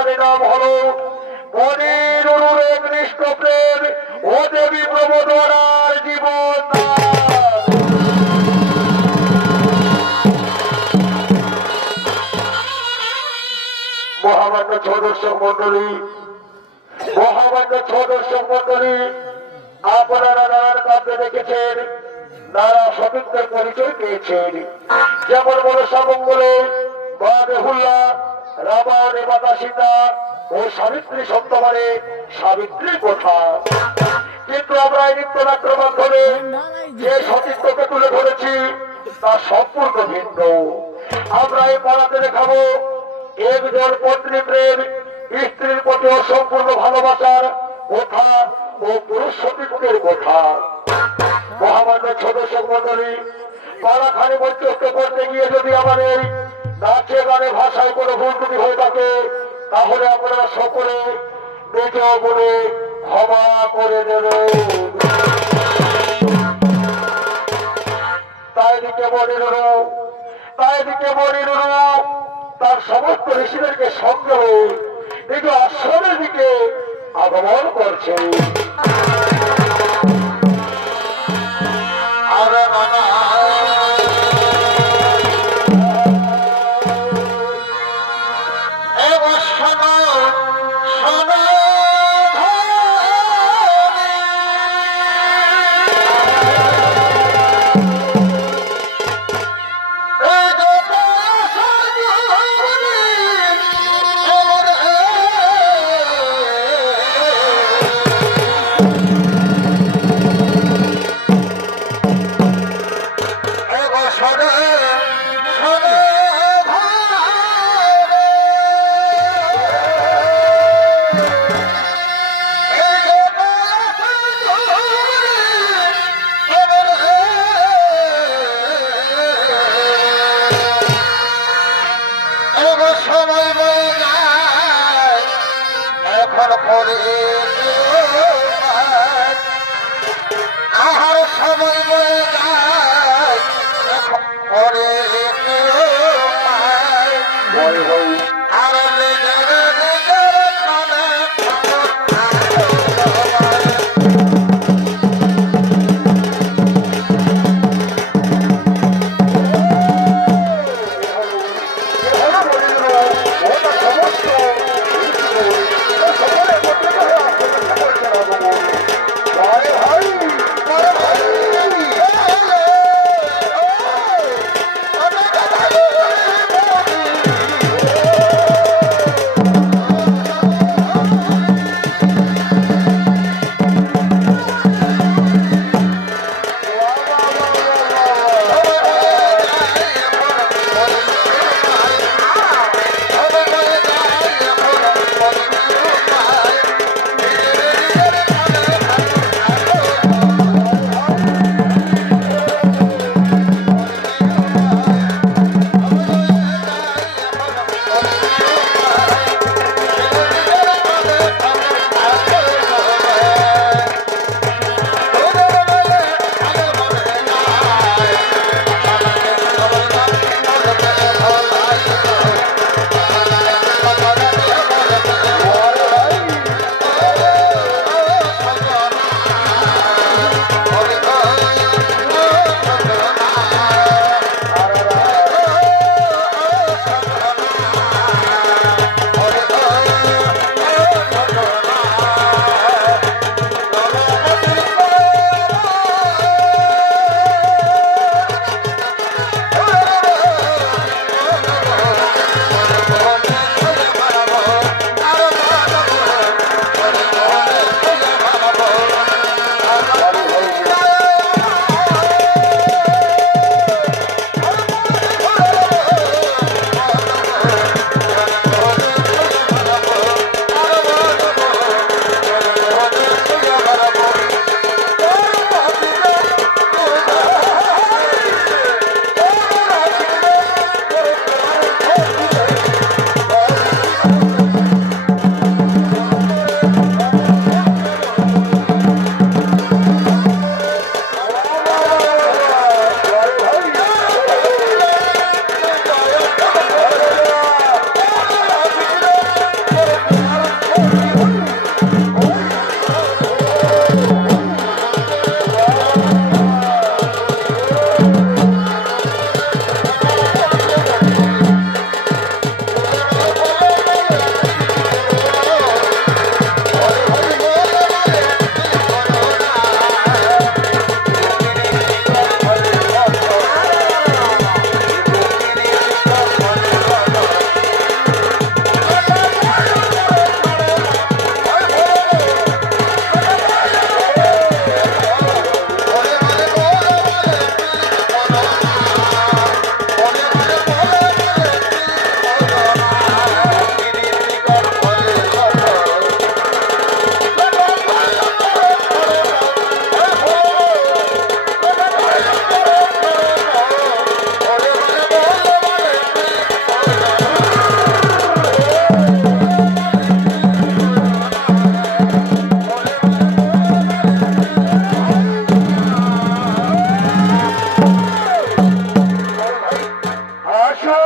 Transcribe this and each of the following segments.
পালাখানে নাম হলো মনের অনুরোধ নিষ্ঠ প্রেম ও দেবী প্রমোদরার জীবন মহামান্য সদস্য মন্ডলী, মহামান্য সদস্য মন্ডলী, আপনারা নানার কাব্যে দেখেছেন, নানা সতীত্বের পরিচয় পেয়েছেন। যেমন মনসা মঙ্গলে মা বেহুল্লা, রাবণে মাতা সীতা ও সাবিত্রী সপ্তমারে সাবিত্রীর কথা। কিন্তু আমরা এই নৃত্যনাট্যের মাধ্যমে যে সতীত্বকে তুলে ধরেছি তা সম্পূর্ণ ভিন্ন। আমরা এই পাড়াতে দেখাবো একজন পত্নী প্রেম, স্ত্রীর প্রতি অসম্পূর্ণ ভালোবাসার কথা ও পুরুষ সতীত্বের কথা। মহামান্য সদস্য মন্ডলী, পালাখানে মধ্যস্থ করতে গিয়ে যদি আমাদের নাচে গানে ভাষায় কোনো ভুল ত্রুটি হয়ে থাকে তাহলে আপনারা সকলে নিজ মনে ক্ষমা করে দেবেন। তাই দিকে মনে তার সমস্ত ঋষিদেরকে সঙ্গে নিজ আশ্রমের দিকে আগমন করছে।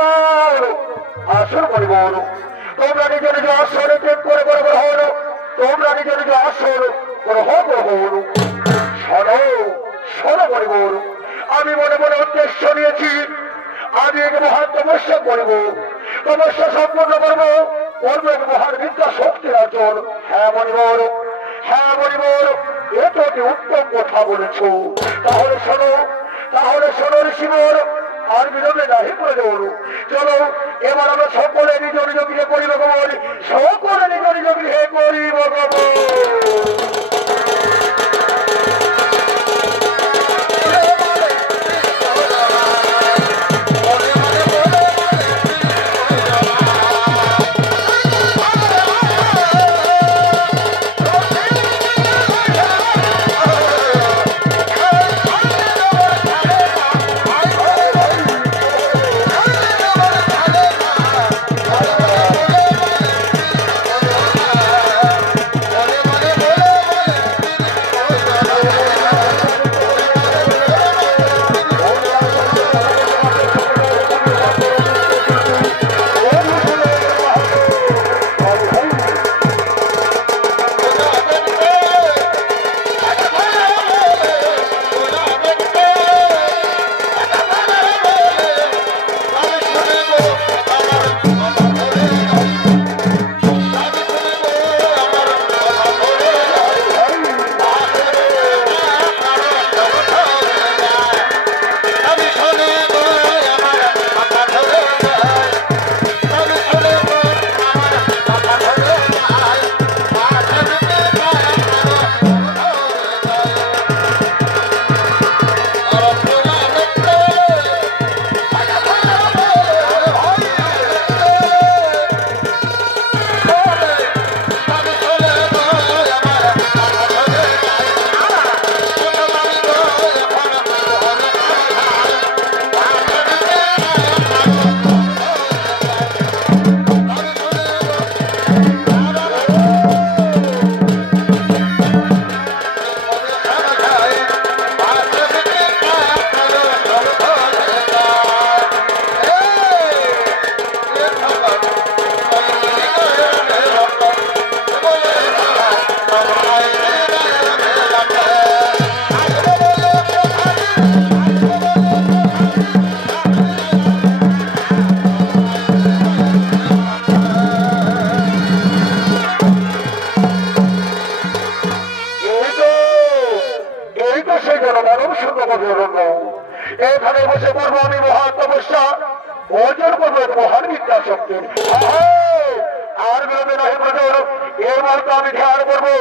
মরিবর আসল মরিবর তোমরা নিজে নিজে আসলে চেক করে করে গ্রহণ তোমরা নিজে নিজে আসল গ্রহণ গ্রহণ শোনো শোনো মরিবর আমি মনে মনে উদ্দেশ্য নিয়েছি আমি এক মহান তপস্যা করব তপস্যা সম্পূর্ণ করবো করবো এক মহান বিদ্যা শক্তির অর্জন হ্যাঁ মরিবর এত একটি উত্তম কথা বলেছ তাহলে শোনো ঋষিবর আর বিলম্বে নাহি করে দেব চলো এবার আমরা সকলে নিজ নিজ গৃহে করিব গমন সকলে নিজ নিজ গৃহে করিব গমন এখানে বসে করবো আমি মহান তপস্যা অর্জন করবো মহান বিদ্যা শক্তি আর বিরোধী নহে প্রচুর এবার তো আমি ধ্যান করবো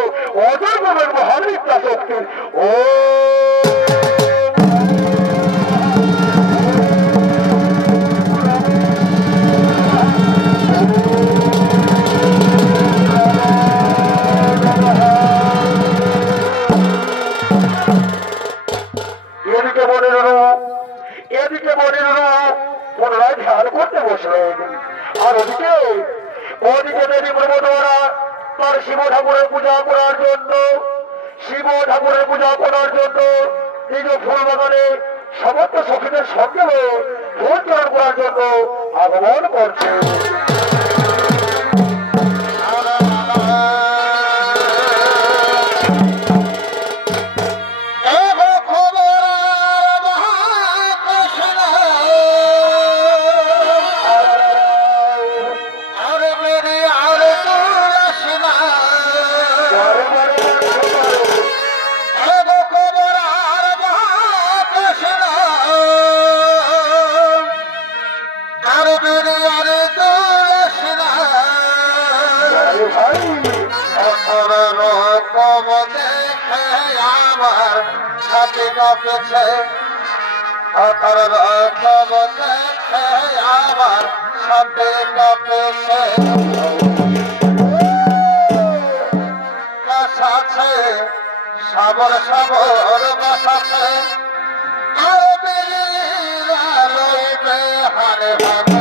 অর্জন করবো মহান বিদ্যা শক্তি ও পুনরায় ধ্যান করতে বসলেন আর ওদিকে দেবী ব্রহ্মদরা তার শিব ঠাকুরের পূজা করার জন্য নিজ ফুল বাগানে সমস্ত সখীদের সঙ্গে ফুল চরণ করার জন্য আগমন করছে ছাতি কাঁপেছে আকার রকম দেখে আমার ছাতি কাঁপেছে বাসাছে সাবর সাবর বাসাছে আর বেরিয়ে রইবে হারে ভাবে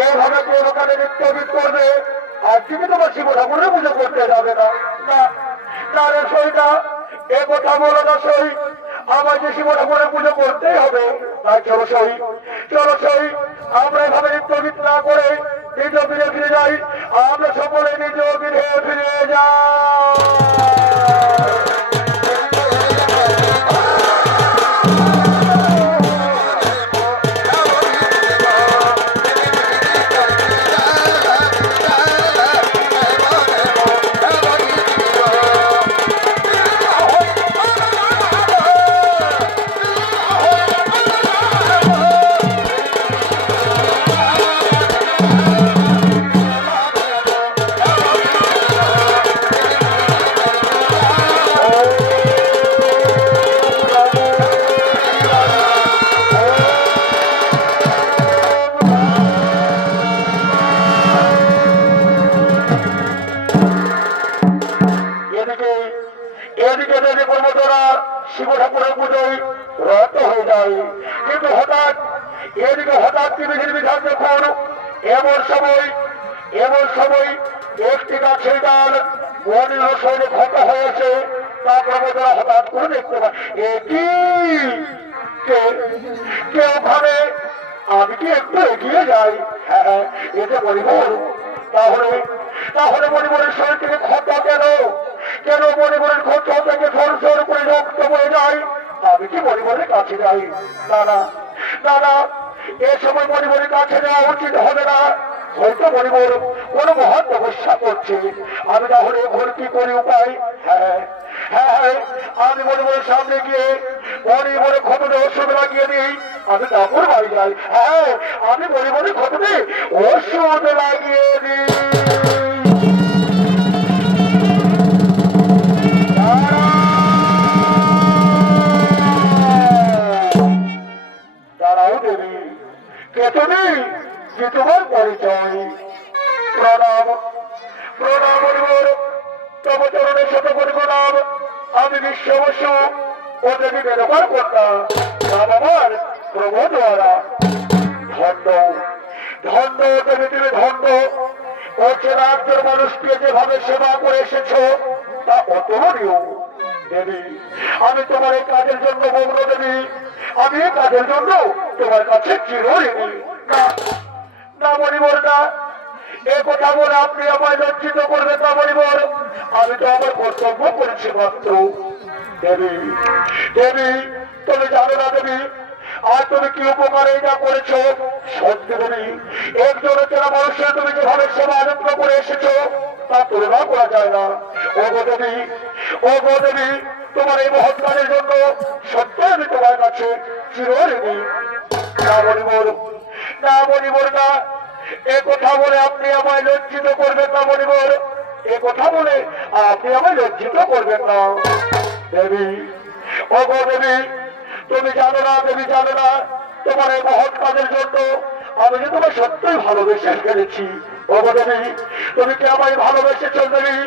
এইভাবে যে ওখানে নিত্যবিদ করবে আর তুমি তোমার শিব ঠাকুরের পুজো করতে যাবে না না না রে সইটা এ কথা বলো না সই আমার যে শিব ঠাকুরের পুজো করতেই হবে তাই চলো সই চলো সই আমরা এভাবে নিত্যবিদ না করে নিজ গৃহে ফিরে যাই আমরা সকলে নিজ গৃহে ফিরে যাই এদিকে দেবী পর্বতরা শিব ঠাকুরের পুজোয় রত হয়ে যায় কিন্তু হঠাৎ এদিকে হঠাৎ পৃথিবীর বিধান দেখুন এমন সময় একটি গাছের ডাল বনের সঙ্গে ক্ষত হয়েছে তা পর্বতরা হঠাৎ করে দেখতে পায় কে ওখানে আমি কি একটু এগিয়ে যাই হ্যাঁ এতে পরিবার তাহলে তাহলে পরিবারের শরীর থেকে ক্ষত কেন পরিবারের ক্ষত থেকে সর করে রক্ত বয়ে যায় আমি কি পরিবারের কাছে যাই না না না না এ সময় পরিবারের কাছে যাওয়া উচিত হবে না হয়তো পরিবার কোন মহান তপস্যা করছে আমি তাহলে এখন কি করি উপায় হ্যাঁ হ্যাঁ আমি পরিবারের সামনে গিয়ে পরিবারের ক্ষততে ওষুধ লাগিয়ে দিই আমি তারপর বাড়ি যাই হ্যাঁ আমি পরিবারের ক্ষততে ওষুধ লাগিয়ে দিই তোমার পরিচয় প্রণাম প্রণাম তব চরণের শত কোটি প্রণাম আমি বিশ্ববসু ও দেবী ব্যবহার করতাম নাম আমার প্রভু দ্বারা ধন্য ধন্য দেবী তুমি ধন্য ও চেনার মানুষকে যেভাবে সেবা করে এসেছ তা অতুলনীয় দেবী আমি তোমার এই কাজের জন্য মগ্ন দেবী আমি এই কাজের জন্য তোমার কাছে চিরঋণী না না মণিবর না এ কথা বলে আপনি আমায় লজ্জিত করবেন না মণিবর আমি তো আমার কর্তব্য করেছি মাত্র দেবী দেবী তুমি জানো না দেবী আর তুমি কি উপকারে যা করেছো সত্যি দেবী একজন চেনা মানুষের তুমি যেভাবে সেবা যত্ন করে এসেছো তা তুলনা করা যায় না ও গো দেবী তোমার এই মহৎ কাজের জন্য সত্য আমি তোমার কাছে চিরঋণী না মণিবর না মণিবর না এ কথা বলে আপনি আমায় লজ্জিত করবেন না মণিবর এ কথা বলে আপনি আমায় লজ্জিত করবেন না দেবী ও গো দেবী তুমি জানো না দেবী জানো না তোমার এই মহৎ কাজের জন্য আমি যে তোমায় সত্যই ভালোবেসে ফেলেছি ও গো দেবী তুমি কি আমায় ভালোবেসেছ দেবী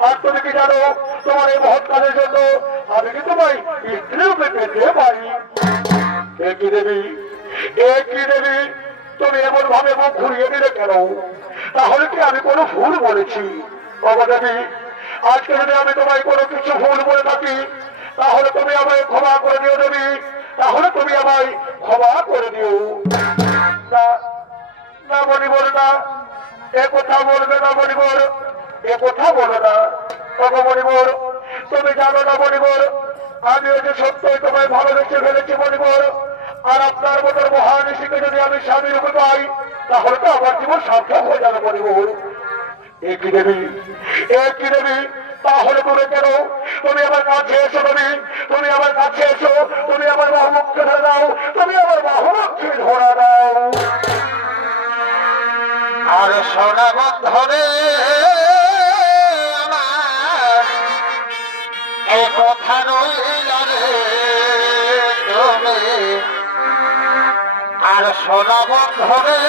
আর তুমি কি জানো তোমার এই মহৎ কাজের জন্য আমি কি তোমায় স্ত্রী রূপে পেতে পারি একই দেবী তুমি এমন ভাবে মুখ ঘুরিয়ে দিলে কেন তাহলে কি আমি কোনো ভুল বলেছি দেবী আজকে যদি আমি তোমায় কোনো কিছু ভুল বলে থাকি তাহলে তুমি আমায় ক্ষমা করে দিও দেবী তাহলে তুমি আমায় ক্ষমা করে দিও না না মণিবর না এ কথা বলবে না মণিবর এ কথা বলো না মণিবর তুমি জানো না মণিবর আমি ওই যে সত্যই তোমায় ভালোবেসে ফেলেছি মণিবর আর আপনার মতো মহান ঋষিকে যদি আমি স্বামী রূপে পাই তাহলে তো আমার জীবন সার্থক হয়ে যাবে মণিবর একই দেবী তাহলে তুমি কেন তুমি আমার কাছে এসো দেবী তুমি আমার কাছে এসো তুমি আমার বাহুমুখকে ধরে দাও তুমি আমার বাহুমুখকে ধরা দাও আর সোনা বন্ধনে এ কথা রইল রে তুমি আর সোনা বন্ধনে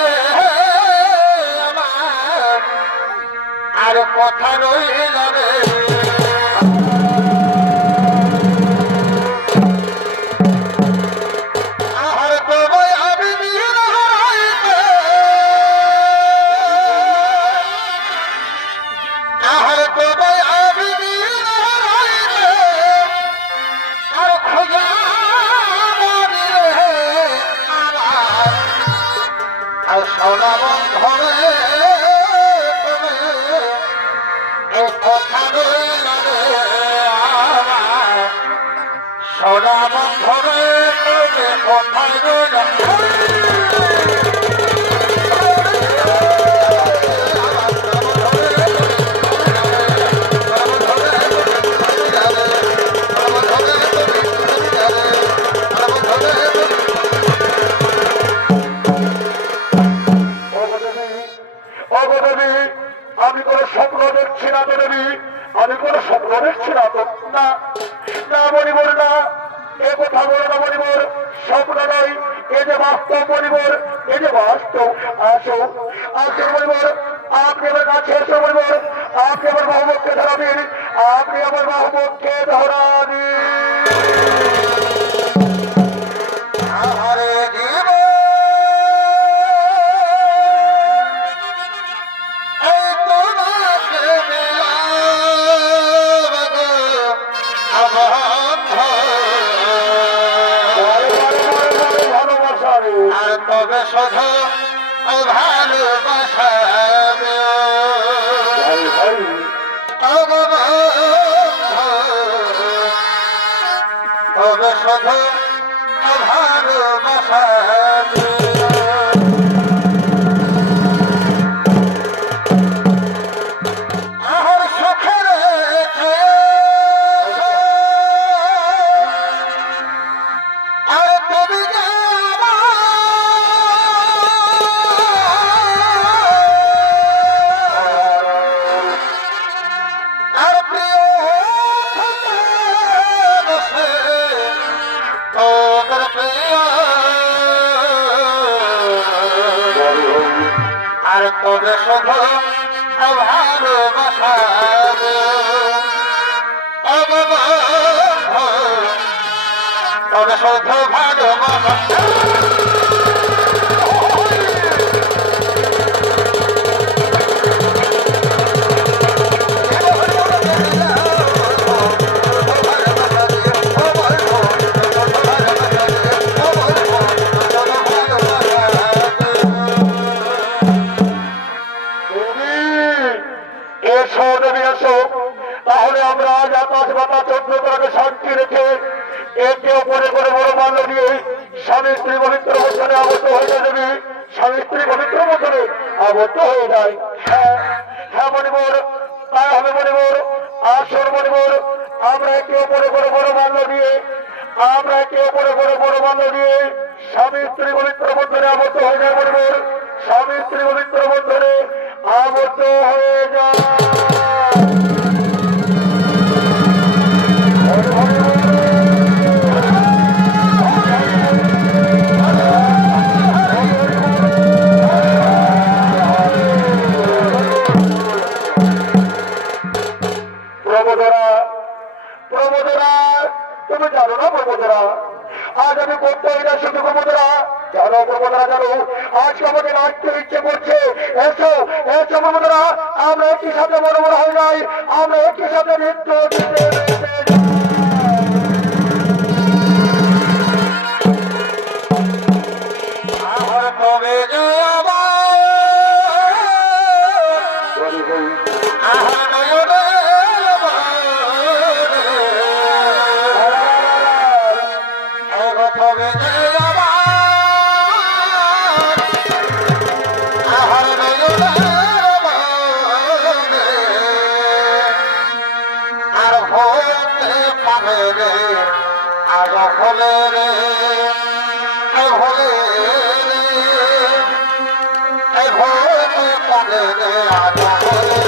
আর কথা রইল রে আর তোমায় আমি বন্ধরে তুমি কোথায় রইলা অগদেবী, আমি কোনো স্বপ্ন দেখছি না তো দেবী, আমি কোনো স্বপ্ন দেখছি না তো। না না মণিবর, না এ কথা বলো না মণিবর, স্বপ্ন নয়, এ যে বাস্তব মণিবর, এ যে বাস্তব। আসো আসো মণিবর, আপনি আমার কাছে এসো মণিবর, আপনি আমার মহম্মদকে ধরাবেন, আপনি আমার মহম্মদকে ধরাবেন। আহারে জীব এই তোমাকে মিলাব গো অবন্ধ ভালোবাসা রে, আর তবে শুধু ভালোবাসা ভাই ভাই তবে শুধু ভালোবাসা আমার সুখের আর তুমি আর প্রিয় তোর প্রিয় আর তবে শুধু ভালোবাসা তবে শুধু ভালোবাসা এসো দেবী এসো, তাহলে আমরা আজ আকাশ বাতাস চন্দ্র তারাকে শান্তি রেখে একে অপরে করে বড় মাল্য নিয়ে স্বামী স্ত্রী পবিত্র বন্ধনে আবদ্ধ হয়ে যায় দেবী, স্বামী স্ত্রী পবিত্র বন্ধনে আবদ্ধ হয়ে যায়। হ্যাঁ হ্যাঁ মণিবর, তাই হবে মণিবর, আসর মণিবর, আমরা একে অপরে করে বড় মাল্য দিয়ে, আমরা একে অপরে করে বড় মাল্য দিয়ে স্বামী স্ত্রী পবিত্র বন্ধনে আবদ্ধ হয়ে যায় মণিবর, স্বামী স্ত্রী পবিত্র বন্ধনে আবদ্ধ হয়ে যায়। প্রবোধরা, প্রবোধরা, তুমি জানো না প্রবোধরা, আজ আমি করতে না শুধু প্রবোধরা, জানো প্রবোধরা, জানো আজকে আমাকে নাচতে ইচ্ছে করছে। এসো এসো প্রবোধরা, আমরা একই সাথে বড় বড় হয়ে যাই, আমরা একই সাথে নৃত্য দিতে আর তবে আর হতে পারে রে আজ হলে রে হলে রে হতে পারে রে আজ হলে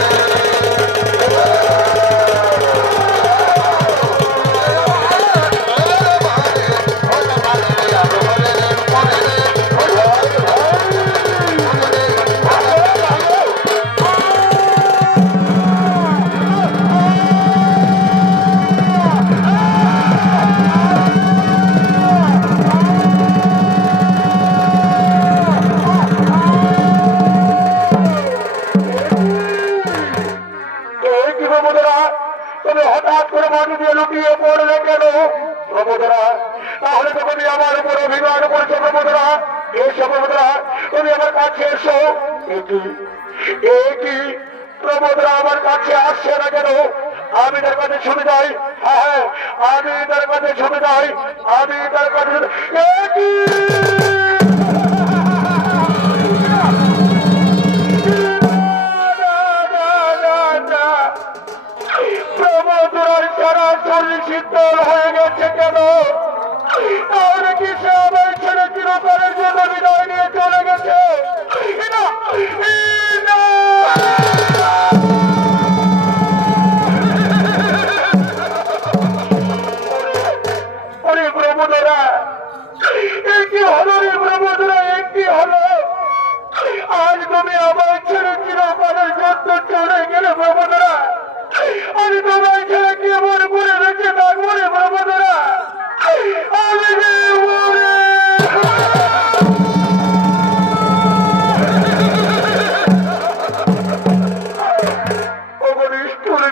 তুমি হঠাৎ করে মাটি দিয়ে লুটিয়ে পড়লে কেন প্রবোধরা? তাহলে তো তুমি আমার উপর অভিমান করছো প্রবোধরা। এসো প্রবোধরা, তুমি আমার কাছে এসো। এটি প্রমোদরা আমার কাছে আসছে না কেন? আমি তার কাছে ছুটে যাই। হ্যাঁ, আমি তার কাছে ছুটে যাই। আমি তার কাছে প্রমোদরার সারা শরীর শীতল হয়ে গেছে কেন? তাহলে কি সে আমার ছেড়ে চিরকালের জন্য বিদায় নিয়ে চলে গেছে? না, না। ওরে প্রমোদরা, এ কি হলো রে প্রমোদরা, এ কি হলো? আজ তুমি আমার ছেড়ে চিরকালের জন্য চলে গেলে প্রমোদরা। আমি তোমার ছেড়ে কি মনে করে রেখে থাকবো রে প্রমোদরা? আমি যে মরে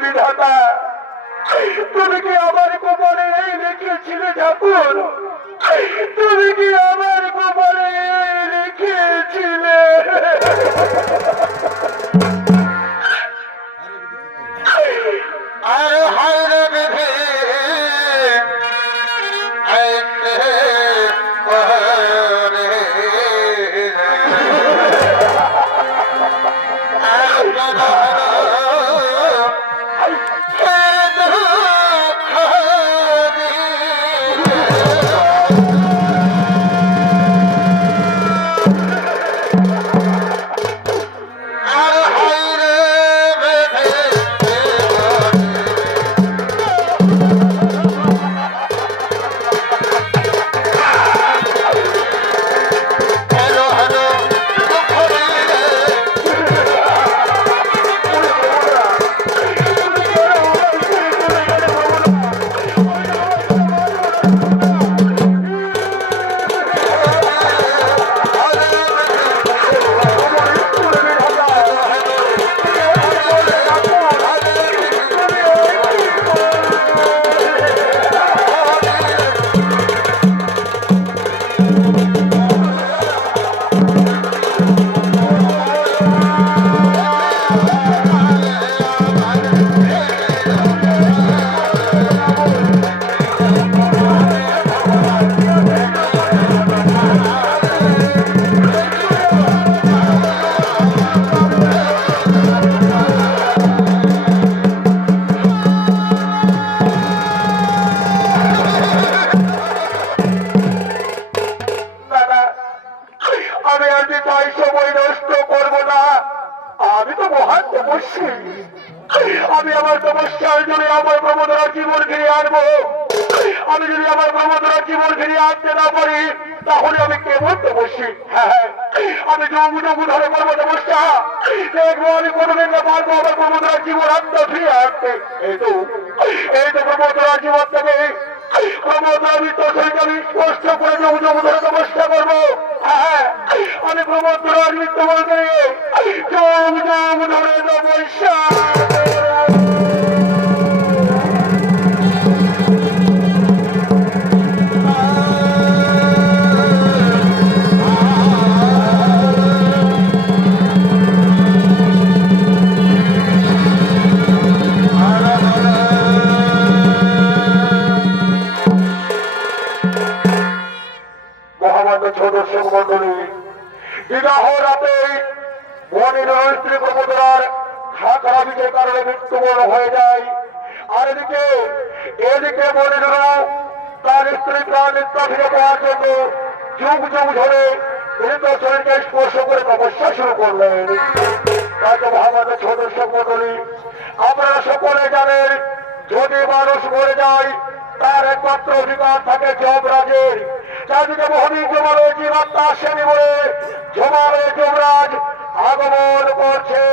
বিধাতা, তুমি কি আমার কপালে এই লিখেছিলে ঠাকুর? তুমি কি আমার কপালে এই লিখেছিলে? আর হায়রে বিধি আইতে করে আর আমি আর তাই সময় নষ্ট করবো না। আমি তো মহান তপস্বী। আমি আমার তপস্যার জন্য আমার প্রমোদরা জীবন ফিরিয়ে আনবো। আমি যদি আমার প্রমোদরা জীবন ফিরিয়ে আনতে না পারি তাহলে আমি কেমন তপস্বী? হ্যাঁ, আমি যুগ যুগ ধরে করবো তপস্যা। দেখবো আমি কোনোদিন না পারবো আমার প্রমোদরা জীবন আত্মা ফিরিয়ে আনতে। এই তো প্রমোদরা জীবন থেকে প্রমোদরা মৃত্যু আমি স্পষ্ট করে যুগ যুগ ধরে তপস্যা করবো। হ্যাঁ, আমি প্রমোদরার মৃত্যু বলতে যুগ যুগ ধরে তপস্যা দর্শক মন্ডলী, বিবাহ রাতে বনের স্ত্রী প্রমোদরার খাকরা বিজের কারণে মৃত্যুবরণ হয়ে যায়। আর এদিকে বনেরা তার স্ত্রী প্রাণ নিত্যা ফিরে পাওয়ার জন্য যুগ যুগ ধরে মৃত শরীরকে স্পর্শ করে তপস্যা শুরু করলেন। তাই তো ভাবাতে ছোট দর্শক মন্ডলী, আপনারা সকলে জানেন যদি মানুষ মরে যায় তার একমাত্র অধিকার থাকে যমরাজের। চারদিকে মহাবীর জমালো জীবাত্মা আসেনি বলে জমালো যমরাজ আগমন করছে।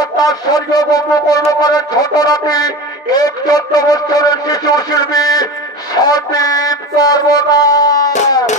অর্থাৎ স্বর্গীয় ব্রহ্মকর্ণ করেন ছোট রাতে ১৪ বছরের শিশু শিল্পী সন্দীপ কর্মকার।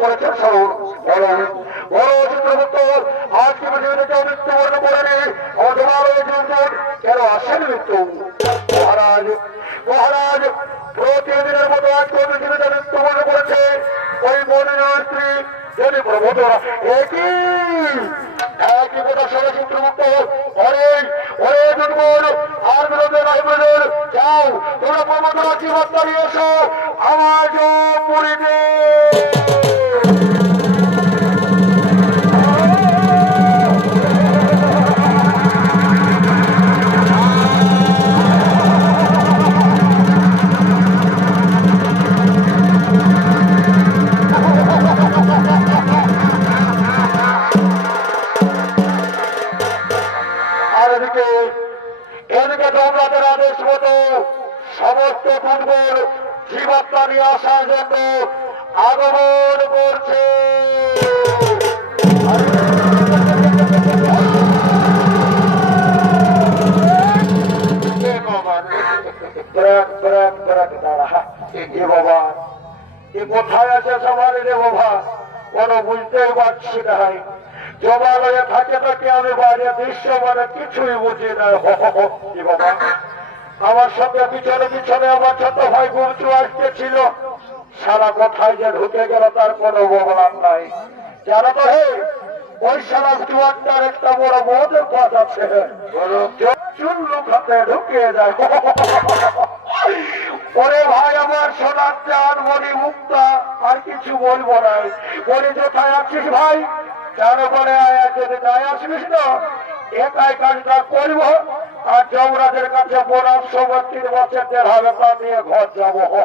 করেছেন স্মরণ বলো বলো চিত্রগুপ্ত আজকে পৃথিবীতে কেউ মৃত্যুবরণ করেনি অথবা কেন আসেন মৃত্যু মহারাজ মহারাজ প্রতিদিনের মতো আজকে পৃথিবীতে মৃত্যুবরণ করেছে ওই মনের স্ত্রী যদি প্রভুতরা একই কথা সরে চিত্রগুপ্ত অনেক অনেক দুর্বল আর বিরোধী রাইবল যাও তোমরা প্রভুতরা জীবন দাঁড়িয়ে এসো আমার পুরীতে এদিকে তোমরাদের আদেশ মতো সমস্ত দুর্বল জীবাত্মা নিয়ে আসার জন্য আগমন করছে বাবা এ কোথায় আছে সবার রে বাবা কোনো বুঝতেই পারছি না জমালয়ে থাকে থাকে আমি বাইরে দৃশ্য মানে কিছুই বুঝি না বাবা আমার সঙ্গে পিছনে পিছনে আমার ছোট ভাই গুমচু আসতেছিল সারা কোথায় যে ঢুকে গেল তার কোনো বলার নাই জানো তো হে ওই সারা জুয়ারটার একটা বড় মদের পথ আছে চুল্লু খাতে ঢুকিয়ে যায় ওরে ভাই আমার সোনার চাঁদ মনি মুক্তা আর কিছু বলবো না বলি কোথায় আছিস ভাই কেন করে যদি নাই আসবিস না একাই কাজটা করব আর যমরাজের কাছে পরামর্শ ৩২ বছর হবে তা নিয়ে ঘর যাবো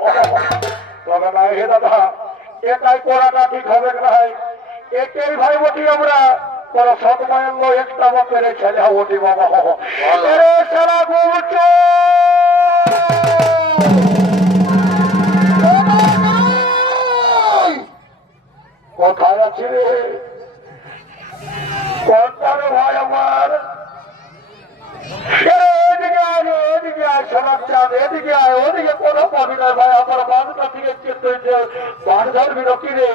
তবে না হে দাদা একাই করাটা ঠিক হবে ভাই একেই ভাই বটি আমরা কোন সৎমায়ঙ্গ একটা মতের ছেলে বটি বাবা সারা গুছ কোথায় আছে রে কোনটারে ভাই আমার এদিকে আয় এদিকে আয় সোনার চাঁদ এদিকে আয় ওদিকে কোনো পাবি না ভাই আমার বাঁধটা থেকে তুই যে বাঁধ ধরবি না কি রে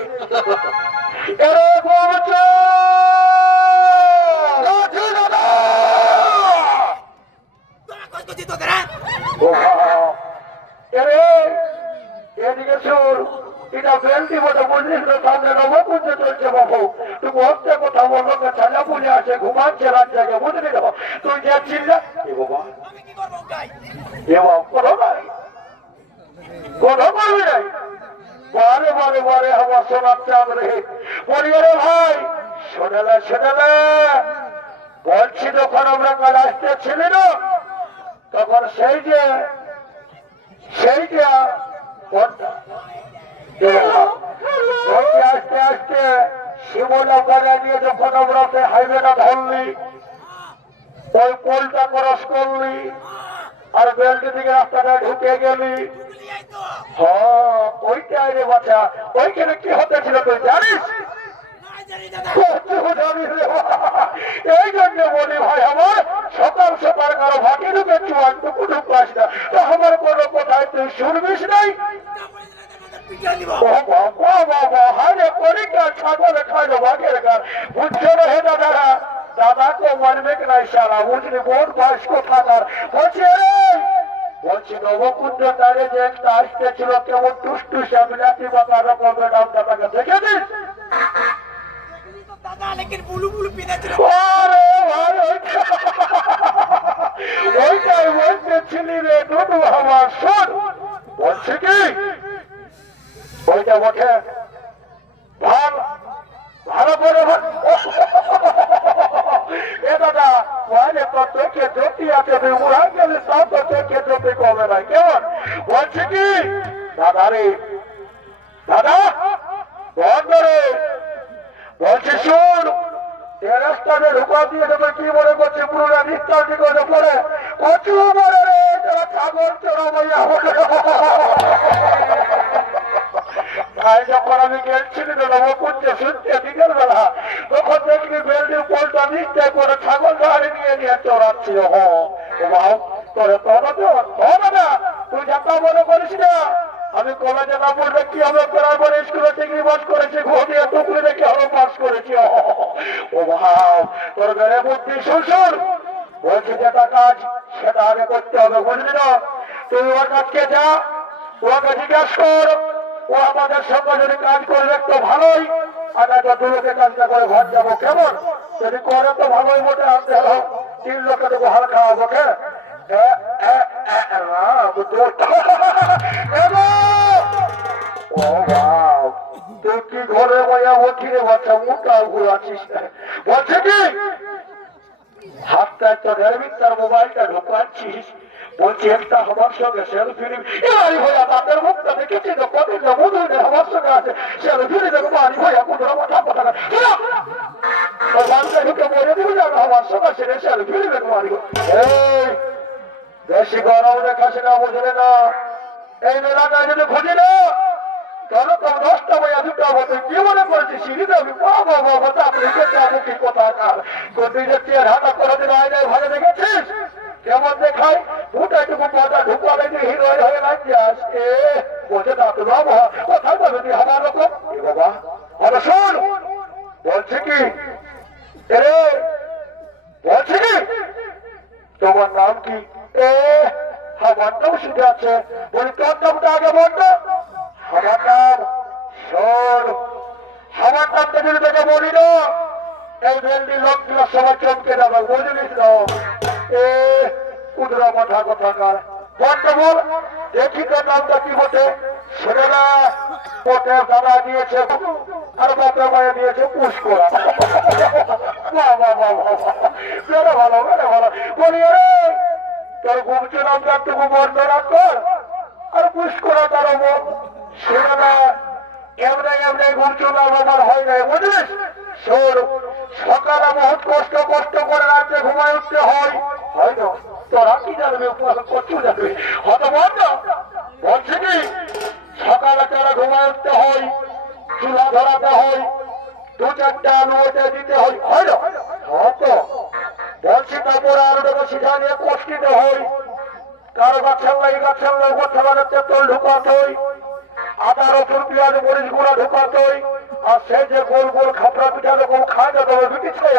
এদিকে শুন এটা বেলটি বলে বুঝলিস না সামনে নবকুঞ্জ চলছে বাবু তুই বসতে কোথাও বললো ছাজা পুজো আছে ঘুমাচ্ছে রাত জায়গায় বুঝলি না তুই যাচ্ছিস না কোনো নাই কোনো করবি নাই বারে বারে বারে আমার সোনার চাঁদ রে পরিবারে ভাই শোনালে শোনালে বলছি যখন আমরা কাল আসতেছিলি না তখন সেইটা কোনটা আস্তে আস্তে শিমলা করে নিয়ে যখন আমরা হাইওয়েটা ধরলি ওই পোলটা ক্রস করলি আর বেলটি দিকে রাস্তাটা ঢুকে গেলি হ্যাঁ ওইটাই রে বাচ্চা ওইখানে কি হতেছিল তুই জানিস এই জন্য বলি ভাই আমার সকাল সকাল কারো ভাটি ঢুকে চুয়ান টুকু পাস না আমার কোনো কোথায় তুই শুনবিস নাই পরীক্ষা ছাগলে খাইলো ভাগের গান বুঝছো না হে দাদারা দাদাকে মানবে কি নাই সারা বুঝলি বোন বয়স কোথাকার বলছি নবকুঞ্জ তারে যে একটা আসতেছিল কেমন টুসটুসা বিলাতি বাতা রকমের নামটা তাকে দেখেছিস ওইটাই বলতেছিলি রে দুদু আমার শোন বলছি কি ওইটা বটে ভালো করে এ দাদা ওয়াইলে তো চোখে জ্যোতি আছে তুই উড়া গেলে তাও তো চোখে জ্যোতি কমে না কেমন বলছি কি দাদা রে দাদা বন্ধরে বলছি শোন রাস্তাতে ঢুকা দিয়ে দেবে কি মনে করছে পুরোটা নিস্তার দিকে পড়ে কচু মরে রে যারা ছাগল চোরা বইয়া তাই যখন আমি গেছিলি তো নবকুঞ্জে শুনতে বিকেল বেলা তখন দেখলি বেলটির পোলটা নিশ্চয় করে ছাগল গাড়ি নিয়ে নিয়ে চড়াচ্ছিল তোরে তবে না তুই যাতা মনে করিস না আমি কলেজে না পড়লে কি হবে, প্রাইমারি স্কুলে ডিগ্রি পাস করেছি, ঘটিয়া টুকরি দেখে আরো পাস করেছি। ও ভাব, তোর ঘরে বুদ্ধি শ্বশুর বলছে যেটা কাজ সেটা আগে করতে হবে, বুঝলি না? তুই ওর কাছকে যা, ওকে জিজ্ঞাসা কর, ও আমাদের সঙ্গে যদি কাজ করবে তো ভালোই, আর একটা দু লোকের কাজটা করে ঘর যাবো, কেমন? যদি করে তো ভালোই মোটে আনতে হলো, 3 লোককে তো হাল খাওয়াবো। কে তুই কি ঘরে বইয়া উঠিরে বাচ্চা মুখটা ঘুরাচ্ছিস? বলছে কি হাতটা একটা তার মোবাইলটা ঢুকাচ্ছিস, বলছি একটা আমার সঙ্গে সেলফি ভাইয়া তাদের মুখটা দেখেছি তো কদিন না মধু আমার সঙ্গে আছে, সেলফি দেখো বাড়ি ভাইয়া কুদরা মাথা কথা ঢুকে বলে দিব যে আমার সঙ্গে সেটা সেলফি দেখো বাড়ি। এই বেশি গরম দেখাছে না, বুঝলে না? এই মেলাটা যদি খুঁজি না কেন তো 10টা বইয়া 2টা বলতে কি মনে করেছি সিঁড়ি দেবি বাবা বাবা আপনি কি কথা কার তুই যে চেয়ার হাতা করে দিন আয়নায় ভালো দেখেছিস কেমন দেখায়? দুটাইটুকু পর্দা ঢুকালে যে হিরোইন হয়ে লাগছে আসছে, বলছে না তো বাবা কোথায় যাবে তুই আমার রকম? এ বাবা আরে শোন, বলছে কি এরে, বলছে কি তোমার নাম কি? আমার নাম শুধু আছে, বলি তোর নামটা আগে বলতো। আমার নাম শোন, আমার নামটা যদি তোকে বলি না এই ভেন্ডি লোকগুলো সবাই চমকে যাবে, বুঝলিস না? কুদরা মাথা কথাকার বলতে বল দেখি তোর নামটা কি বটে? ছেলেরা পটের দাদা দিয়েছে আর বাপের মায়ে দিয়েছে পুষ্করা। বেড়ে ভালো বেড়ে ভালো বলি রে তোর গুমছে নামটা একটুকু বর্ণনা কর আর পুষ্করা তার ছেলেরা এমনি এমনি গুমছে নাম আমার হয় নাই, বুঝলিস? শোন সকালে বহুত কষ্ট করে রাত্রে ঘুমায় উঠতে হয়, হয় না? তোরা কি জানবে কচু যাবে হয়তো বল না। বলছে কি সকালে তারা ঘুমায় উঠতে হয়, চুলা ধরাতে হয়, 2-4টা আলু ওটে দিতে হয়, হয় না? হয়তো বলছি তারপরে আলু টাকা শিখা নিয়ে কষ্টিতে হয়, কারো গাছের লাগে কথা বানাতে তোল ঢুকাতে হয়, আদা রসুন পেঁয়াজ মরিচ গুঁড়া ঢুকাতে হয়, আর সেই যে গোল গোল খাপড়া পিঠা যখন খায় না তবে বিটিছে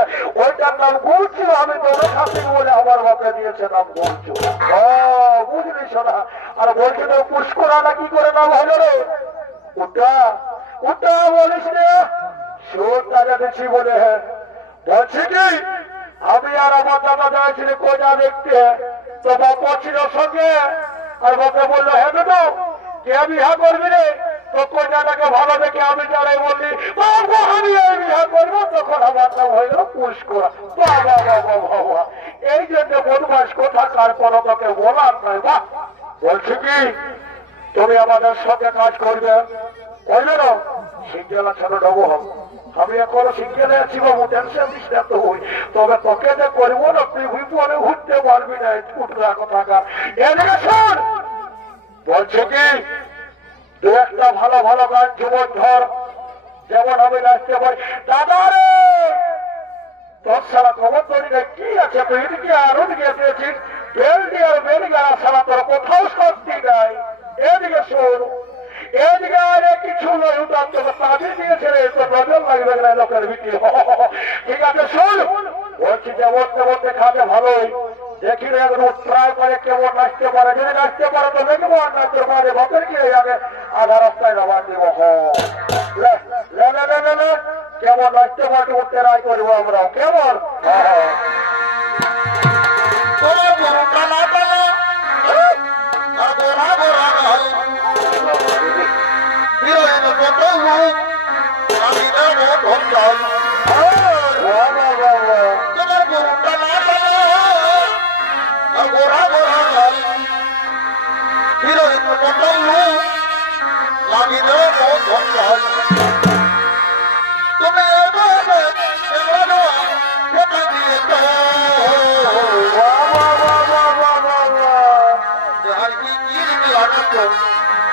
ওইটার নাম গুলচু। আমি তোর খাতে বলে আমার বাপে দিয়েছে নাম গুলচু, বুঝলিস না? আর বলছে তো পুষ্করা কি করে নাম হলো রে? ওটা ওটা বলিস রে, শোরটা জানিছি বলে। হ্যাঁ বলছি কি আমি আর আমার দাদা যাচ্ছিল কোজা দেখতে, তো বাপা ছিল সঙ্গে, আর বাপে বললো হ্যাঁ দাদা কে বিহা করবি রে? তো কোজাটাকে ভালো দেখে আমি যারাই বললি বাবা আমি এই বিহা করবো, তখন আমার নাম হইল পুষ্করা। বাবা বাবা বাবা এই জন্য বদমাস কথা কার কোনো তোকে বলার নয়। বা বলছি কি তুমি আমাদের সঙ্গে কাজ করবে, কইলে না সিঙ্গেলা ছেলে নেবো আমি এখনো সিঙ্গেলে আছি বাবু, টেনশন দিস না তো হই, তবে তোকে যে করবো না তুই পরে ঘুরতে পারবি না, উঠলা কথা এদিকে শোন। বলছে কি 2-একটা ভালো ভালো গান যুবক ধর, যেমন আমি নাচতে পারি। দাদা রে তোর সারা খবর তৈরি না কি আছে, তুই এদিকে আর ওদিকে দিয়েছিস বেলডি আর বেলগাড়া সারা তোর কোথাও শান্তি নাই। এদিকে শোন, এদিকে আরে কিছু নয়, উঠান তোকে তাদের দিয়েছে রে, তোর নজর লাগবে না লোকের ভিতরে। ঠিক আছে শোন, বলছি যেমন তেমন দেখাতে ভালোই দেখি রে, ট্রাই করে কেমন নাচতে পারে, যদি নাচতে পারে তো দেখবো, আর নাচতে পারে বাপের কি আগে আধা রাস্তায় নামার দেবো। কেমন নাচতে পারে উঠতে রায় করবো আমরা, কেমন?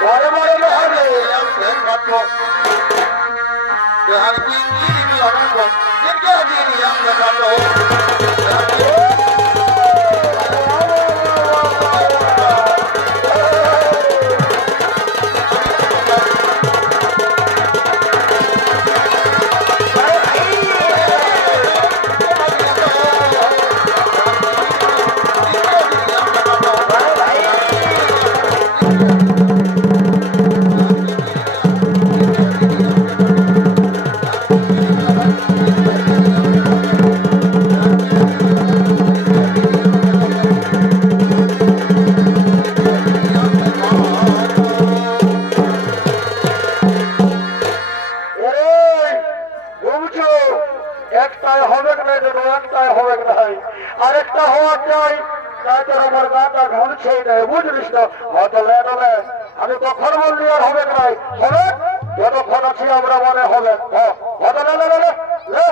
বড় বড় হবে একটাই হবে না, যেন একটাই হবে নাই, আরেকটা হওয়ার চাই। তাছাড়া আমার গাটা ঘুরছেই না, বুঝলিস না? হয়তো লেনলে আমি কখন বললি আর হবে নাই, হবে যতক্ষণ আছি আমরা মনে হবে। হয়তো লে লে লে লে লে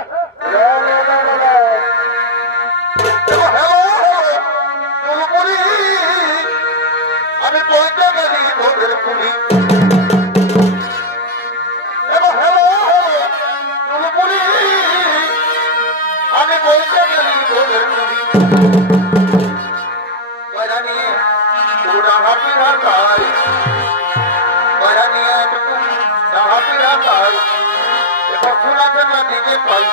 লে লে লে লে। আমি বইতে গেলি তোদের পুলি আমি বইতে গেলি তোদের পুলি কয়রা নিয়ে ডাঙাপিরা খাই কয়রা নিয়ে ডাঙাপিরা খাই এবার ফুলাতে না দিকে পাই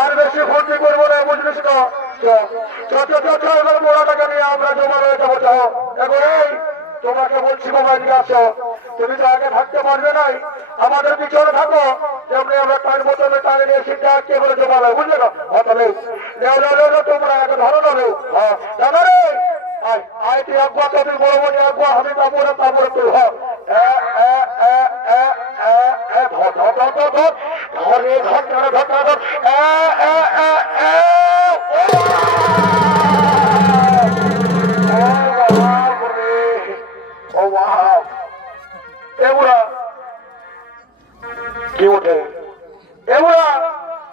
আর বেশি ক্ষতি করবো না, বুঝলিস তো? এবার মোড়াটাকে নিয়ে আমরা জমা হয়ে যাবো। এখন এই তোমাকে বলছি মোবাইল নিয়ে আসো, তুমি তো আগে থাকতে পারবে নাই, আমাদের পিছনে থাকো, যেমনি আমরা টাইম বোতলে টানে নিয়ে সিটটা আটকে বলে জমা নেই, বুঝলে না? হয়তো নেই তোমরা আগে ধরো না নেও। হ্যাঁ দাদা রে আয় তুই একবার, তুমি বড় বড় একবার, আমি তারপরে তুই কি ওঠে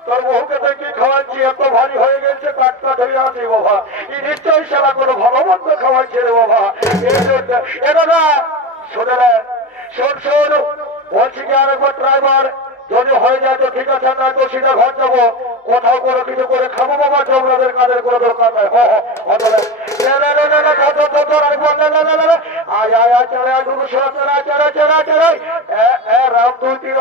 তোর বহুকে তো কি খাওয়াচ্ছি, এত ভারী হয়ে গেছে, কাট কাট হয়ে আছি বাবা, এই নিশ্চয়ই সেবা কোনো ভালো মন্দ খাওয়াচ্ছে রে বাবা। এ দাদা শোনে রে, শোন বলছি কি আরেকবার ড্রাইভার, যদি হয়ে যায় তো ঠিক আছে, না তো সিধা ঘর যাবো, কোথাও করে কিছু করে খাবো বাবা, জমরাদের কাজের কোনো দরকার নাই। রাম দুই তিন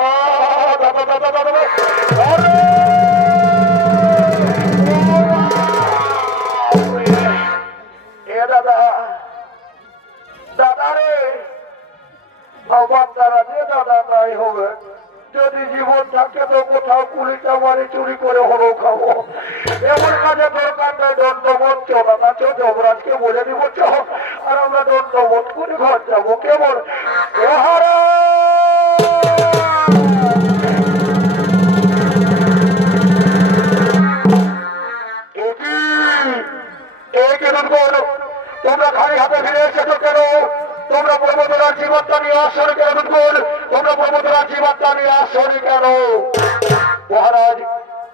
দাদা রে, আমার দ্বারা যে দাদা নাই হবে, যদি জীবন থাকে তো কোথাও পুলিশটা মারি চুরি করে হলেও খাবো। এমন কাজে দরকার নেই, দণ্ডবোধ দাদা যমরাজকে বলে দিব আর আমরা দণ্ডবোধ করে ঘর যাবো। কেমন তোমরা খালি হাতে ফিরে এসেছো কেন? তোমরা প্রমোদরা জীবনটা নিয়ে আসনি কেন? তোমরা প্রমোদরা জীবনটা নিয়ে আসনি কেন? মহারাজ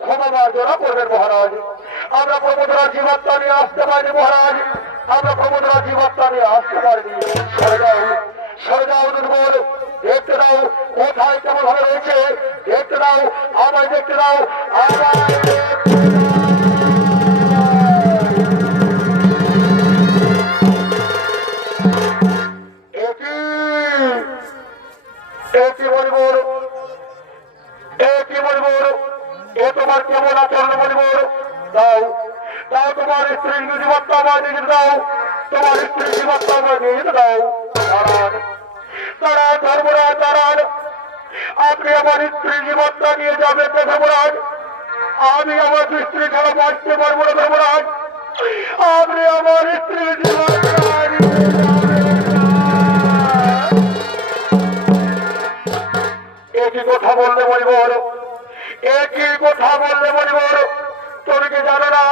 ক্ষমা মার্জনা করবেন মহারাজ, আমরা প্রমোদরা জীবনটা নিয়ে আসতে পারিনি মহারাজ, আমরা প্রমোদরা জীবনটা নিয়ে আসতে পারিনি। সরে যাও দুর্বল, দেখতে দাও কোথায় কেমন ভাবে রয়েছে, দেখতে দাও, আমায় দেখতে দাও, আমায় দেখতে দাও। তোমার কেমন আচরণ বলিব? দাও দাও, তোমার স্ত্রীর জীবনটা আমায় নিয়ে দাও, তোমার স্ত্রীর জীবনটা আমায় নিয়ে দাও। তারা ধর্মরাজ দাঁড়ান, আপনি আমার স্ত্রীর জীবনটা নিয়ে যাবেন তো ধর্মরাজ? আমি আমার স্ত্রী ছাড়া বাঁচতে পারবো না ধর্মরাজ, আপনি আমার স্ত্রীর জীবনটা নিয়ে যাবেন। একই কথা বললে বলিব, একই কথা বললে বলিব, তুমি কি জানো না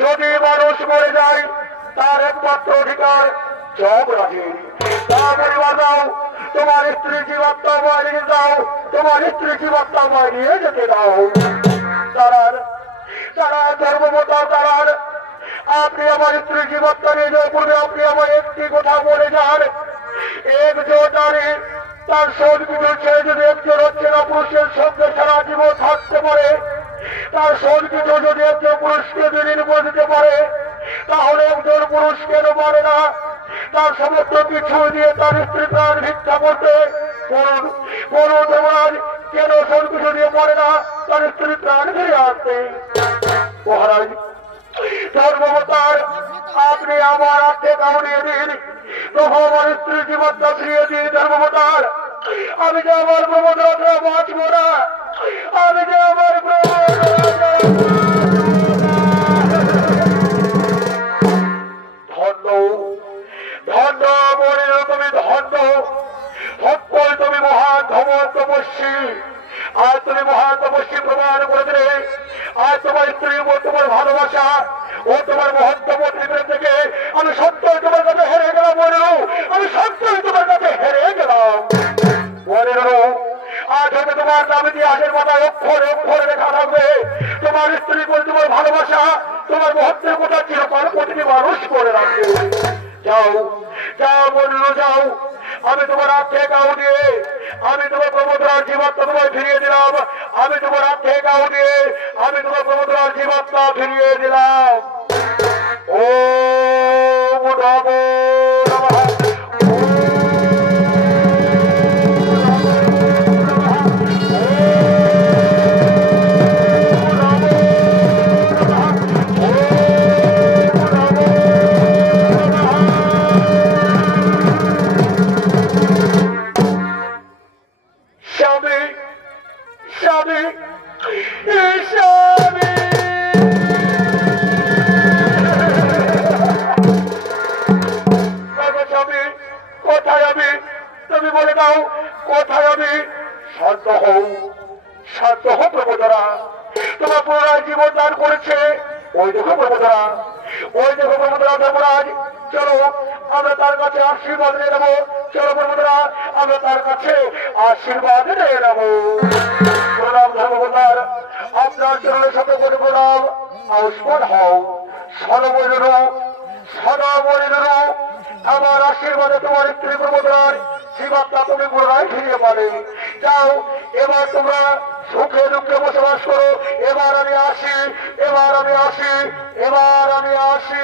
যদি মানুষ মরে যায় তার একমাত্র অধিকার যমরাজের? তা বলিবার দাও, তোমার স্ত্রী জীবাত্মা আমায় নিয়ে দাও, তোমার স্ত্রী জীবাত্মা আমায় নিয়ে যেতে দাও। দাঁড়ান দাঁড়ান ধর্মমতা দাঁড়ান, আপনি আমার স্ত্রী জীবাত্মা নিয়ে যাওয়ার পূর্বে আপনি আমায় একটি কথা বলে যান, একজনে তার সৌদিত ছেড়ে যদি একজন হচ্ছেন পুরুষের সঙ্গে সারা জীবন থাকতে পারে, তার সৌদিত যদি একজন পুরুষকে বিলীন করে দিতে পারে, তাহলে একজন পুরুষ কেন পারে না তার সমস্ত কিছু দিয়ে তার স্ত্রী প্রাণ ভিক্ষা করতে? কোন দেবরাজ কেন সব কিছু দিয়ে পারে না তার স্ত্রী প্রাণ ফিরে আসতে? মহারাজ ধর্মবতার, আপনি আমার আর্থে কাউনিয়ে দিন, প্রভু আমার স্ত্রীর জীবনটা ফিরিয়ে দিন। ধর্মবতার, আমি যে আমার প্রবণতা বাঁচবো না, আমি যে আমার ধন্য ধন্য মনের তুমি ধন্য, সত্যই তুমি মহান ধমন তপস্বী। আর তুমি মহান তপস্বী প্রমাণ করে দিলে আর তোমার স্ত্রী ও তোমার ভালোবাসা ও তোমার মহত্তম থেকে আমি সত্যই তোমার কাছে হেরে গেলাম। মনে আমি সত্যই তোমার কাছে হেরে গেলাম। মনে আজ হয়তো তোমার দাবি দিয়ে আগের মাথায় অক্ষরে অক্ষরে লেখা থাকবে তোমার স্ত্রী করে তোমার ভালোবাসা তোমার মহত্বের কথা চিরকাল প্রতিটি মানুষ করে রাখবে। যাও যাও মনে যাও, আমি তোমার আর্থে গাও দিয়ে আমি তোমার প্রমোদরার জীবাত্মা তোমায় ফিরিয়ে দিলাম। আমি তোমার আর্থে গাও দিয়ে আমি তোমার প্রমোদরার জীবাত্মা ফিরিয়ে দিলাম। ও নমো নমঃ। স্বামী স্বামী স্বামী, স্বামী কোথায় আমি? তুমি বলে দাও কোথায় আমি? শান্ত হও, শান্ত হও প্রভুতরা, তোমার পুনরায় জীবন দান করেছে। ওই দেখো প্রভুতরা, ওই দেখো প্রভুতরা। ধর্মরাজ চলো আমরা তার কাছে আশীর্বাদ নিয়ে নেবো। চলো প্রভুতরা আমরা তার কাছে আশীর্বাদ নিয়ে নেবো। প্রণাম ধর্মবতার, আপনার চরণের সাথে করে প্রণাম। আউস্পদ হও, সর্বজন সর্বজন আমার আশীর্বাদে তোমার স্ত্রী প্রমোদরার জীবাত্মা তুমি পুনরায় ফিরিয়ে পাবে। যাও এবার তোমরা সুখে দুঃখে বসবাস করো। এবার আমি আসি, এবার আমি আসি, এবার আমি আসি।